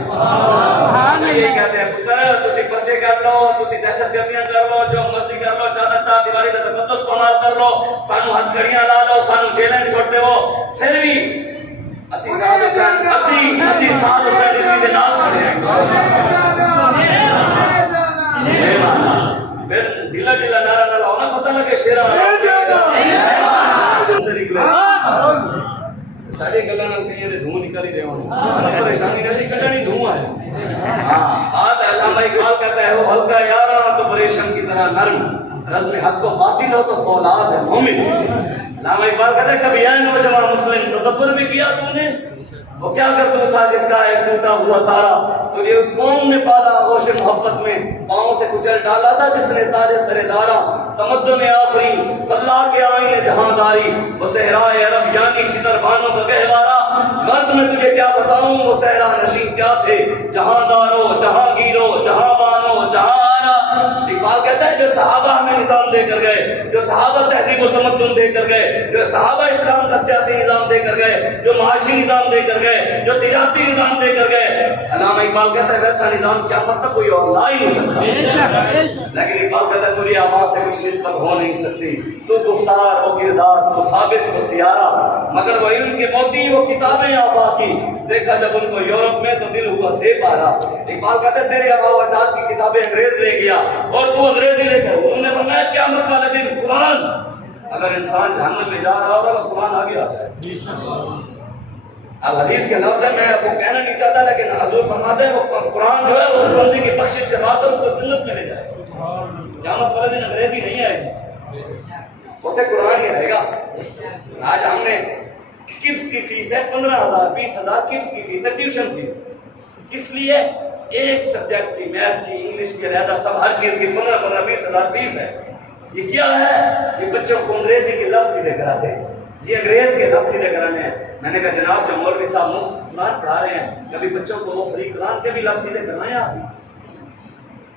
یہی کہتے ہیں پتر تسی پرچے کر لو، تسی دہشت گردیاں کر لو، جو مرضی کر لو، چار دیواری کا تقدس پامال کر لو، سانو ہتھ گھڑیاں لا لو، سانو جیلیں چھوڑ دے، پھر بھی اسی ساتھ حسین کے نال کھڑے ہیں. پھر ڈھیلا ڈھیلا نعرہ نہ لاؤ نا، پتہ لگے شیرا ساڑھے گلہ نہ کہیں دے دھوں نکل ہی رہے ہونے، پریشانی نہیں کٹنی دھوں آئے. ہاں بات علامہ اقبال کہتا ہے وہ ہلکا یارا تو پریشان کی طرح نرم رزم حق و باطل ہو تو فولاد ہے مومن. علامہ اقبال کہتے ہیں کبھی اے نوجوان مسلم تدبر بھی کیا تو نے؟ وہ کیا کرتا تھا جس کا ایک ٹوٹا ہوا تارا تجھے اس قوم نے پالا آغوش محبت میں پاؤں سے کچل ڈالا تھا جس نے تاج سر دارا تمدن آفری اللہ کے آئین جہانداری وہ صحرائے عرب یعنی شتر بانوں کا گہوارا. مرد میں تجھے کیا بتاؤں وہ صحرا نشین کیا تھے جہاندارو جہانگیرو جہاں بانو جہاں آرا. اقبال کہتا ہے جو صحابہ ہمیں نظام دے کر گئے جو صحابہ تہذیب و تمدن دے کر گئے جو صحابہ اسلام کا سیاسی نظام دے کر گئے جو معاشی نظام دے کر گئے جو تجارتی نظام دے کر گئے. علامہ اقبال کہتا ہے ویسا نظام کیا مطلب کوئی اور لا ہی نہیں سکتا. لیکن اقبال کہتا ہے تجھے آواز سے کچھ نسبت ہو نہیں سکتی تو گفتار و کردار تو ثابت و سیارہ مگر وہ علم کے موتی وہ کتابیں آبا کی دیکھا جب ان کو یورپ میں تو دل ہوا سے پارا. اقبال کہتا ہے تیرے آبا و اجداد کی کتابیں انگریز لے گیا اور تو انگریزی لے کر انہوں نے فرمایا قیامت والے دن قرآن اگر انسان جہنم میں جا رہا ہوگا تو قرآن آگے آ جائے. اب حدیث کے لفظ ہے میں وہ کہنا نہیں چاہتا لیکن حضور فرماتے ہیں وہ قرآن جو ہے وہ بندے کی بخشش کے بعد اس کو جنت میں لے جائے. قیامت والے دن انگریزی نہیں آئے گی ہوتے قرآن ہی آئے گا. آج ہم نے کپس کی فیس ہے 15,000 20,000 کپس کی فیس ہے ٹیوشن فیس. کس لیے؟ ایک سبجیکٹ کی میتھ کی انگلش کی علیحدہ سب ہر چیز کی 15,000 20,000 فیس ہے. یہ کیا ہے؟ یہ بچوں کو انگریزی کے لفظ سیدھے کراتے ہیں جی انگریز کے لفظ سیدھے کرانے ہیں. میں نے کہا جناب جو مولوی صاحب مفت قرآن پڑھا رہے ہیں کبھی بچوں کو وہ فری قرآن کے بھی لفظ سیدھے کرائیں. آپ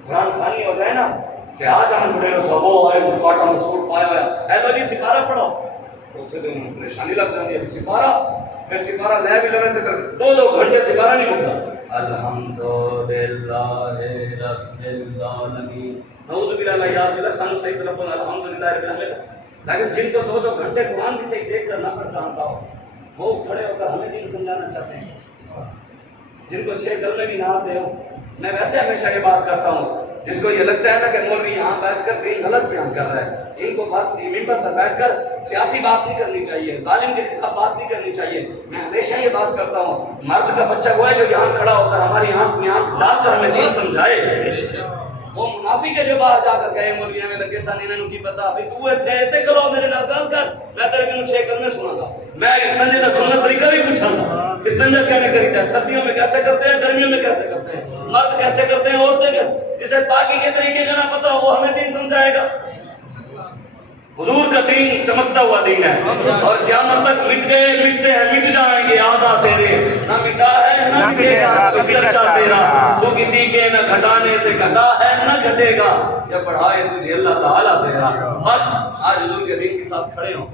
قرآن خانی ہو جائے نا کہ آج ہم بڑے صبح آئے کاٹا میں سوٹ پایا ہوا ہے اے لو جی سپارہ پڑھو تو پریشانی لگ جاتی ہے. سپارہ پھر سپارہ لے بھی لگے تو پھر 2 گھنٹے سپارہ نہیں ہوتا. الحمدللہ رب العالمین نعوذ باللہ یاد باللہ سانو صحیح تلفظ الحمدللہ رب العالمین. لیکن جن کو 2 گھنٹے قرآن بھی صحیح دیکھ کر نہ پڑھتا آتا ہو وہ کھڑے ہو کر ہمیں دین سمجھانا چاہتے ہیں. جن کو 6 کلمے بھی نہ آتے ہو میں ویسے ہمیشہ یہ بات کرتا ہوں جس کو یہ لگتا ہے نا کہ مولوی یہاں بیٹھ کر دین غلط بیان کر رہا ہے ان کو بات ممبر پر بیٹھ کر سیاسی بات نہیں کرنی چاہیے ظالم کے خلاف بات نہیں کرنی چاہیے. میں ہمیشہ یہ بات کرتا ہوں مرد کا بچہ وہ ہے جو یہاں کھڑا ہو کر ہماری آنکھ میں آنکھ ڈال کر ہمیں دین سمجھائے. وہ منافق ہے جو باہر جا کر گئے مولوی میں لگے سانی انہوں کی پتا ابھی تو تھے تے کرو میرے نال گل کر میں تیرے کو 6 کلمے سنا گا. میں اس بندے کا سننا طریقہ بھی پوچھاں گا اس بندہ کیا نہیں کریتا سردیوں میں کیسے کرتے ہیں گرمیوں میں کیسے کرتے ہیں مرد کیسے کرتے ہیں عورتیں کیسے جسے پاکی کے طریقے کا نہ پتا وہ ہمیں دین سمجھائے گا. حضور کا دین چمکتا ہوا دین ہے اور قیامت تک مٹ گئے مٹتے ہیں مٹ جائیں گے آدھا تیرے نہ مٹا ہے نہ مٹے گا چرچا تیرا تو کسی کے نہ گھٹانے سے گھٹا ہے نہ گھٹے گا جب بڑھائے تجھے اللہ تعالیٰ تیرا. بس آج حضور کے دین کے ساتھ کھڑے ہوں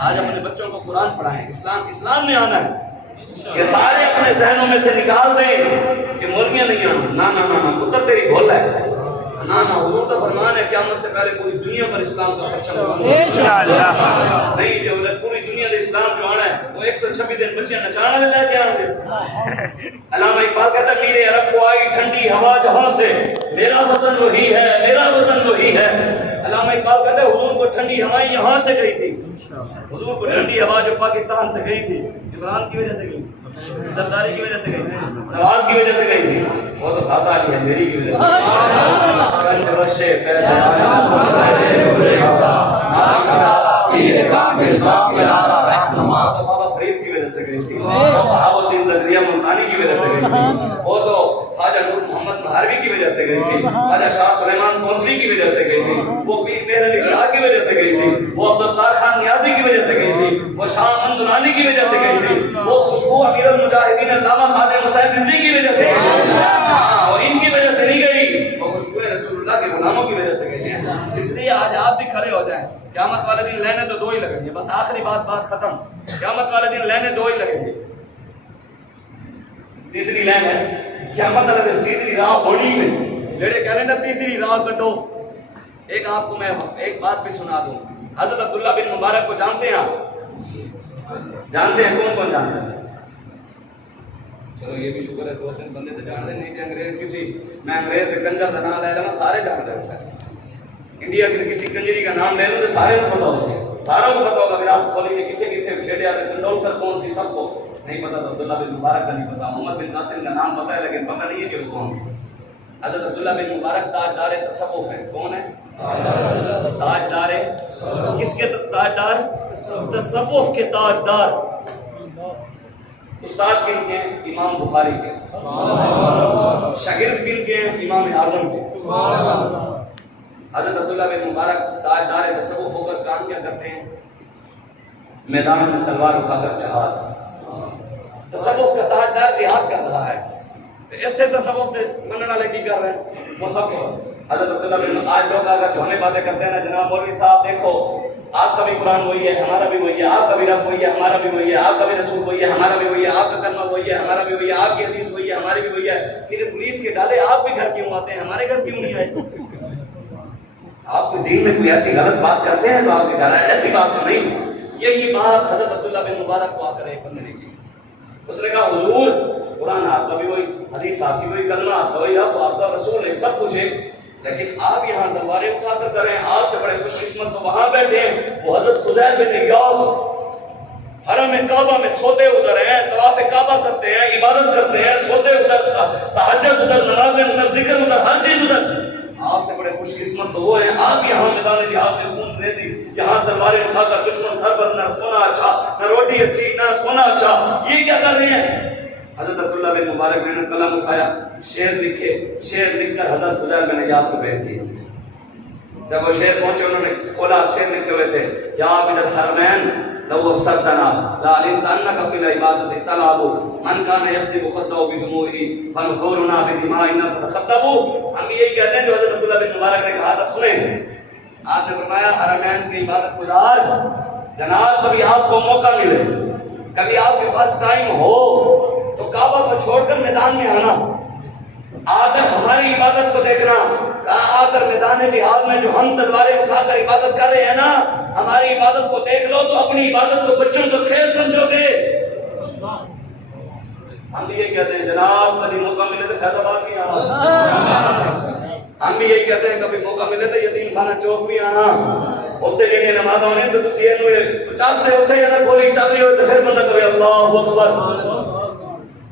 آج اپنے بچوں کو قرآن پڑھائیں اسلام میں آنا ہے. یہ سارے اپنے ذہنوں میں سے نکال دیں کہ مولویاں نہیں آنا نہ پتر تیری بھول ہے نہ حضور کا فرمان ہے قیامت سے پہلے پوری دنیا پر اسلام کا پرچم انشاءاللہ نہیں جو پوری دنیا میں اسلام جو آنا ہے وہ 126 دن بچیاں نچانا میں لے کے آئیں گے. علامہ اقبال کہتا ہے میرے عرب کو آئی ٹھنڈی ہوا جہاں سے میرا وطن وہی ہے میرا وطن وہی ہے. علامہ اقبال کہتے ہیں حضور کو ٹھنڈی ہوائیں یہاں سے گئی تھی حضور کو ٹھنڈی ہوا جو پاکستان سے گئی تھی عمران کی وجہ سے گئی زرداری کی وجہ سے گئی تھی نواز کی وجہ سے گئی تھی وہ تو داتا علی ہے میری کی وجہ سے بابا فرید کی وجہ سے گئی تھی بہاؤالدین زکریا ملتانی کی وجہ سے گئی تھی وہ تو خواجہ نور محمد مہاروی کی وجہ سے گئی تھی خواجہ شاہ سلیمان کوسلی کی وجہ سے گئی تھی وہ پیر مہر علی شاہ کی وجہ سے گئی تھی وہ عبدالستار خان نیازی کی وجہ سے گئی تھی وہ شاہ احمد درانی کی وجہ سے گئی تھی وہ خوشبو امیر المجاہدین علامہ خادم حسین رضوی کی وجہ سے گئی اور ان کی وجہ سے نہیں گئی وہ خوشبو رسول اللہ کے غلاموں کی وجہ سے گئی ہے. اس لیے آج آپ بھی کھڑے ہو جائیں قیامت والے دن لینے تو 2 ہی لگیں گے بس آخری بات ختم. قیامت والے دن لینے 2 ہی لگیں گے. تیسری لین ہے قیامت والے دن تیسری راہ ہونی ہے جڑے کہہ رہے نا تیسری راہ کٹو. ایک آپ کو میں ایک بات بھی سنا دوں. حضرت عبداللہ بن مبارک کو جانتے ہیں آپ جانتے ہیں کون جانتے ہیں؟ چلو یہ بھی شکر ہے 2-3 بندے تو جانتے نہیں تھے انگریز کسی میں انگریز کنجر کا نام لے لینا سارے جانتے ہوتا ہے. انڈیا کے کسی کنجری کا نام لے لو تو سارے کو پتا ہو ساروں کو پتا ہوگا وراٹ کوہلی نے کتنے کھیلے آتے ٹنڈولکر کون سی سب کو نہیں پتا تھا. عبداللہ بن مبارک کا نہیں پتا عمر بن قاسم کا نام پتا ہے لیکن پتا نہیں ہے کہ وہ کون. حضرت عبداللہ بن مبارک تاجدار تصوف ہیں. کون ہے؟ تاجدار. کس کے تاجدار؟ تصوف کے تاجدار. استاد کن کے ہیں؟ امام بخاری کے. شاگرد کن کے ہیں؟ امام اعظم کے. حضرت عبداللہ بن مبارک تاجدار تصوف ہو کر کام کیا کرتے ہیں؟ میدان میں تلوار اٹھا کر جہاد. تصوف کا تاجدار جہاد کر رہا ہے. ایسے تصوف مننے والے کی کر رہے ہیں؟ وہ سب حضرت عبداللہ بن. آج لوگ اگر ہمیں باتیں کرتے ہیں نا، جناب مولوی صاحب دیکھو آپ کا بھی قرآن وہی ہے، ہمارا بھی وہی ہے، آپ کا بھی رب وہی ہے، ہمارا بھی وہی ہے، آپ کا بھی رسول وہی ہے، ہمارا بھی وہی ہے، آپ کا کلمہ وہی ہے، ہمارا بھی وہی ہے، آپ کی حدیث وہی ہے، ہماری بھی وہی ہے. پھر پولیس کے ڈالے آپ بھی گھر کیوں آتے ہیں، ہمارے گھر کیوں نہیں آئے؟ آپ کے دین میں کوئی ایسی غلط بات کرتے ہیں تو آپ کے گھر آئے، ایسی بات تو نہیں. یہی بات حضرت عبداللہ بن مبارک کو آ کر ایک بندے نے کی. اس نے کہا حضور قرآن آپ کا بھی وہی، حدیث آپ کی وہی، کلمہ آپ کا وہی، رب آپ کا رسول ہے، سب کچھ ہے، لیکن آپ یہاں تلواریں اٹھا کر کریں. آپ سے بڑے خوش قسمت تو وہاں بیٹھے ہیں وہ حضرت فضیل بن عیاض حرم کعبہ میں سوتے ادھر ہیں، طواف کعبہ کرتے ہیں، عبادت کرتے ہیں، سوتے ادھر، تہجد ادھر، نمازیں ادھر، ذکر ادھر، ہر چیز ادھر. آپ سے بڑے خوش قسمت تو وہ ہیں آپ یہاں میدان جہاد میں خون ریزی، یہاں تلواریں اٹھا کر دشمن سر پر، نہ سونا اچھا، نہ روٹی اچھی، نہ سونا اچھا، یہ کیا کر رہے ہیں؟ حضرت عبداللہ بن مبارک نے قلم اٹھایا، شعر لکھے، شعر لکھ کر حضرت فضیل بن عیاض کو بھیج دیا. جب وہ شعر پہنچے انہوں نے کھولا، شعر لکھے ہوئے تھے، یا عابد الحرمین لو افسرتنا لا علمت انک فی العبادۃ تلعب من کان یخضب خده بدموعه فنحورنا بدمائنا تتخطب. ہم یہی کہتے ہیں جو حضرت عبداللہ بن مبارک نے کہا تھا. سنیں، آپ نے فرمایا حرمین کی عبادت گزار جناب، کبھی آپ کو موقع ملے، کبھی آپ کے پاس ٹائم ہو تو کعبہ کو چھوڑ کر میدان میں آنا، آ کر ہماری عبادت کو دیکھنا. آ کر میدان جہاد میں جو ہم تلواریں اٹھا کر عبادت کر رہے ہیں نا، ہماری عبادت کو دیکھ لو تو اپنی عبادت کو بچوں کو کھیل سمجھو گے. ہم بھی یہی کہتے ہیں جناب کبھی موقع ملے تو فیض آباد بھی آنا. ہم بھی یہی کہتے ہیں کبھی موقع ملے تو یتیم خانہ چوک بھی آنا. اتنے جی نماز آنے تو تھی یہ 50 سے اتنے جانا کوئی چل رہی ہو تو پھر بندہ کرے اللہ اکبر.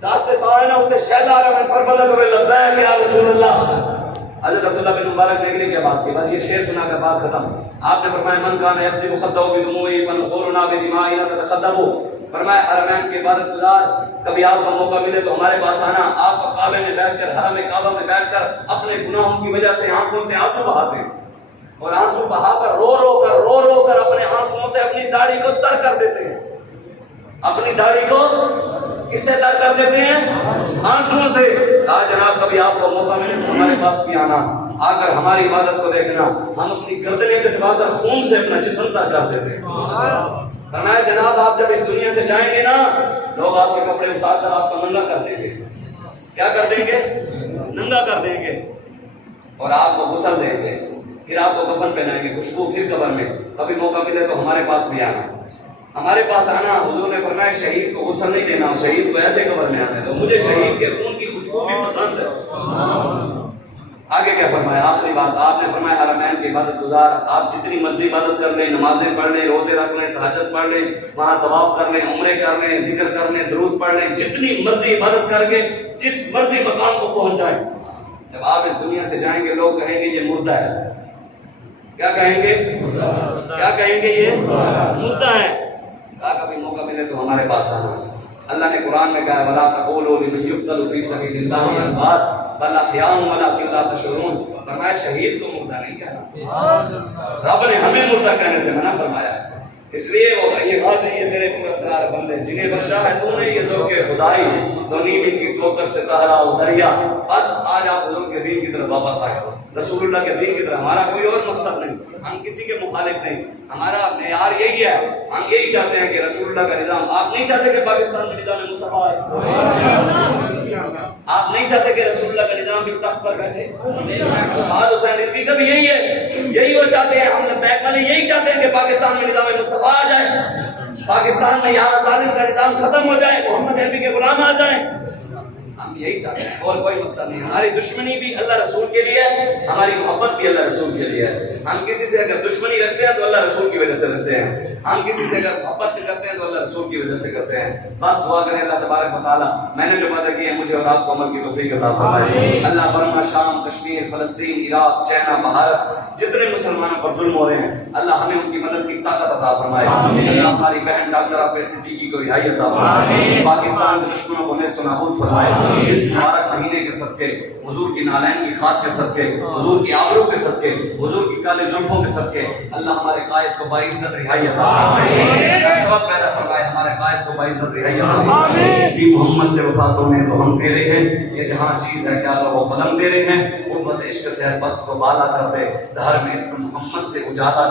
راستے پائے نا اتنے شہد آ رہے ہیں پھر بندہ کرے لبیک یا رسول اللہ. حضرت عبداللہ بن مبارک نے کیا بات کی، بس یہ شعر سنا کر بات ختم. آپ نے فرمایا من کان یخضب خده بدموعه فنحورنا بدمائنا تتخطب. فرمایا حرمین کی عبادت گزار کبھی آپ کو موقع ملے تو ہمارے پاس آنا. آپ کو کعبے میں بیٹھ کر، حرم کعبہ میں بیٹھ کر اپنے گناہوں کی وجہ سے آنکھوں سے آنسو بہاتے ہیں، اور آنسو بہا کر رو رو کر اپنے آنسوؤں سے اپنی داڑھی کو تر کر دیتے ہیں. اپنی داڑھی کو کس سے تر کر دیتے ہیں؟ آنسوؤں سے. کہا جناب کبھی آپ کو موقع ملے تو ہمارے پاس بھی آنا، آ کر ہماری عبادت کو دیکھنا. ہم اپنی گردنیں کٹوا کر خون سے اپنا جسم تر کر دیتے ہیں. فرمایا جناب آپ جب اس دنیا سے جائیں گے نا، لوگ آپ کے کپڑے اتار کر آپ کو ننگا کر دیں گے. کیا کر دیں گے؟ ننگا کر دیں گے، اور آپ کو غسل دیں گے، پھر آپ کو کفن پہنائیں گے، خوشبو پھر قبر میں. کبھی موقع ملے تو ہمارے پاس بھی آنا، ہمارے پاس آنا. حضور نے فرمایا شہید کو غسل نہیں دینا، شہید کو ایسے قبر میں آنے دو، مجھے شہید کے خون کی خوشبو بھی پسند ہے. آگے کیا فرمایا؟ آخری بات آپ نے فرمایا حرمین کی عبادت گزار آپ جتنی مرضی عبادت کر لیں، نمازیں پڑھ لیں، روزے رکھ لیں، تہجد پڑھ لیں، وہاں طواف کر لیں، عمرے کر لیں، ذکر کر لیں، درود پڑھ لیں، جتنی مرضی عبادت کر کے جس مرضی مقام کو پہنچ جائیں، جب آپ اس دنیا سے جائیں گے لوگ کہیں گے یہ مردہ ہے. کیا کہیں گے؟ کیا کہیں گے؟ یہ مردہ ہے. کہا کبھی موقع ملے تو ہمارے پاس آنا. اللہ نے قرآن میں کہا وَلَا تَقُولُوا لِمَن يُقْتَلُ فِي سَبِيلِ اللَّهِ أَمْوَاتٌ بَلْ أَحْيَاءٌ وَلَٰكِن لَّا تَشْعُرُونَ. فرمایا شہید کو مردہ نہیں کہنا، رب نے ہمیں مردہ کہنے سے منع فرمایا. اس لیے وہ یہ غازی یہ تیرے پراسرار بندے جنہیں بخشا ہے تو نے یہ ذوق خدائی دو نیمی کی ٹھوکر سے سہارا و دریا. بس آج آپ حضور کے دین کی طرف واپس آئے، رسول اللہ کے دین کی طرف. ہمارا کوئی اور مقصد نہیں، ہم کسی کے مخالف نہیں، ہمارا معیار یہی ہے. ہم یہی چاہتے ہیں کہ رسول اللہ کا نظام. آپ نہیں چاہتے کہ پاکستان میں نظام مصطفیٰ ہے، آپ نہیں چاہتے کہ رسول اللہ کا نظام بھی تخت پر بیٹھے. سعد حسین رضوی کا بھی یہی ہے، یہی وہ چاہتے ہیں. ہم بیک والے یہی چاہتے ہیں کہ پاکستان میں نظام مصطفیٰ آ جائے، پاکستان میں یہاں ظالم کا نظام ختم ہو جائے، محمد عربی کے غلام آ جائیں. ہم یہی چاہتے ہیں اور کوئی مقصد نہیں. ہماری دشمنی بھی اللہ رسول کے لیے ہے, ہماری محبت بھی اللہ رسول کے لیے ہے. ہم کسی سے اگر دشمنی رکھتے ہیں تو اللہ رسول کی وجہ سے رکھتے ہیں, ہم کسی سے اگر محبت کرتے ہیں تو اللہ رسول کی وجہ سے کرتے ہیں. بس دعا کریں اللہ تبارک و تعالیٰ میں نے جو وعدہ کیے ہیں مجھے اور آپ کو عمل کی توفیق عطا فرمائے. اللہ برما, شام, کشمیر, فلسطین, عراق, چائنا, بھارت جتنے مسلمانوں پر ظلم ہو رہے ہیں اللہ ہمیں ان کی مدد کی طاقت عطا فرمائے. اللہ ہماری بہن ڈاکٹر عافیہ صدیقی کو رہائی عطا فرمائے. پاکستان کے دشمنوں کو نیست و نابود فرمائے. اس مبارک مہینے کے صدقے, حضور کی نالین کی خاک کے صدقے, حضور کی آبرو کے صدقے, حضور کی کالے زلفوں کے صدقے اللہ ہمارے قائد کو باعزت رہائی عطا فرمائے. سبب پیدا فرمائے ہمارے قائد کو باعزت رہائی عطا فرمائے. محمد سے وفاتوں میں تو ہم دے رہے ہیں, یہ جہاں چیز ہے کیا وہ قلم دے رہے ہیں. امت عشق سے پست کو بالا کر دے, دہر میں اس محمد سے اجالا